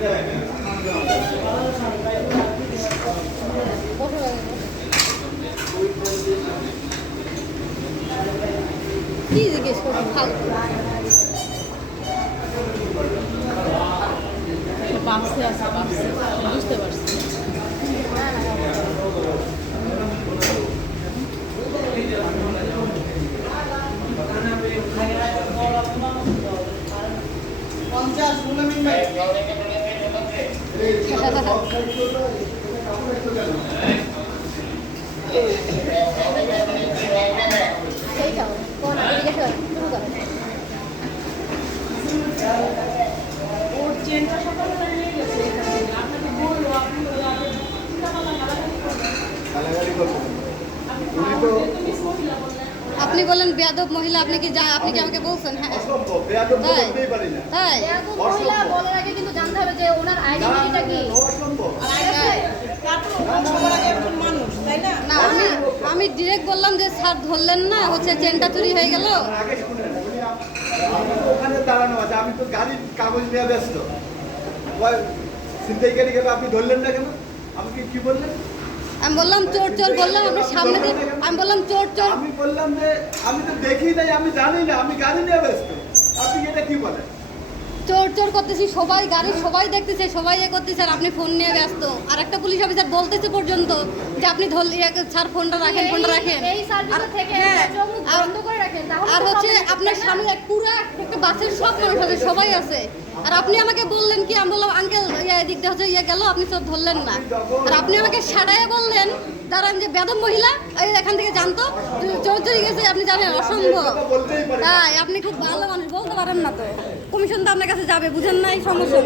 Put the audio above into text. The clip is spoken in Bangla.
কি জিজ্ঞেস করবো ফালতু বাক্সে আছে, বাক্সে বুঝতে পারছি। সেইটাও কোন জিজ্ঞেস করেন শুরু করেন। ওর চেনটা সকালবেলা নিয়ে গেছে এখান থেকে। আপনাকে বললো, আপনি গালাগালি করবেন। উনি তো আপনি বললেন বেয়াদব মহিলা, আপনি কি আমাকে বলছেন? হ্যাঁ অসম্ভব, বেয়াদব তো তাই? বলতেই পারি না। তাই বেয়াদব মহিলা বলার আগে কিন্তু জানতে হবে যে ওনার না, আইডেন্টিটিটা কি। অসম্ভব। সবার আগে একজন মানুষ, তাই না? না আমি ডিরেক্ট বললাম যে স্যার ধরলেন না, হচ্ছে চেনটা চুরি হয়ে গেল। আগে শুনেন, আমি তো ওখানে দাঁড়ানো আছে, আমি তো গাড়ির কাগজ নিয়ে ব্যস্ত। ছিনতাইকারী গেলে আপনি ধরলেন না কেন? আমাকে কি বললেন? আমি বললাম চোর চোর বললাম, আপনার সামনে দিয়ে আমি বললাম চোর চোর। আমি বললাম যে আমি তো দেখি নাই, আমি জানি না, আমি গাড়ি নিয়ে ব্যস্ত। আপনি এটা কি বলেন? চোর চোর করতেছি, সবাই গাড়ি সবাই দেখতেছে, সবাই করতেছে, আর আপনি ফোন নিয়ে ব্যস্ত। আর একটা পুলিশ অফিসার বলতেছে পর্যন্ত যে আপনি স্যার ফোনটা রাখেন, ফোনটা রাখেন। এই সার্ভিস থেকে চোখ মুখ বন্ধ করে রাখেন, তাহলে আর তো হচ্ছে problem আপনার হবে না? সামনে পুরো একটা বাসের সব মানুষ আছে, সবাই আছে, আর আপনি আমাকে বললেন কি, আমি বললাম আঙ্কেল এদিক দিয়ে হচ্ছে গেল, আপনি সব ধরলেন না। আর আপনি আমাকে সাড়ায় বললেন দাঁড়ান যে বেদম মহিলা এখান থেকে জানতো চোর চুরি গেছে, আপনি জানেন অসম্ভব। বলতেই পারি না। তাই আপনি খুব ভালো মানুষ, বলতে পারেন না তো, কমিশন তো আপনার কাছে যাবে, বুঝেন না এই সমস্যা।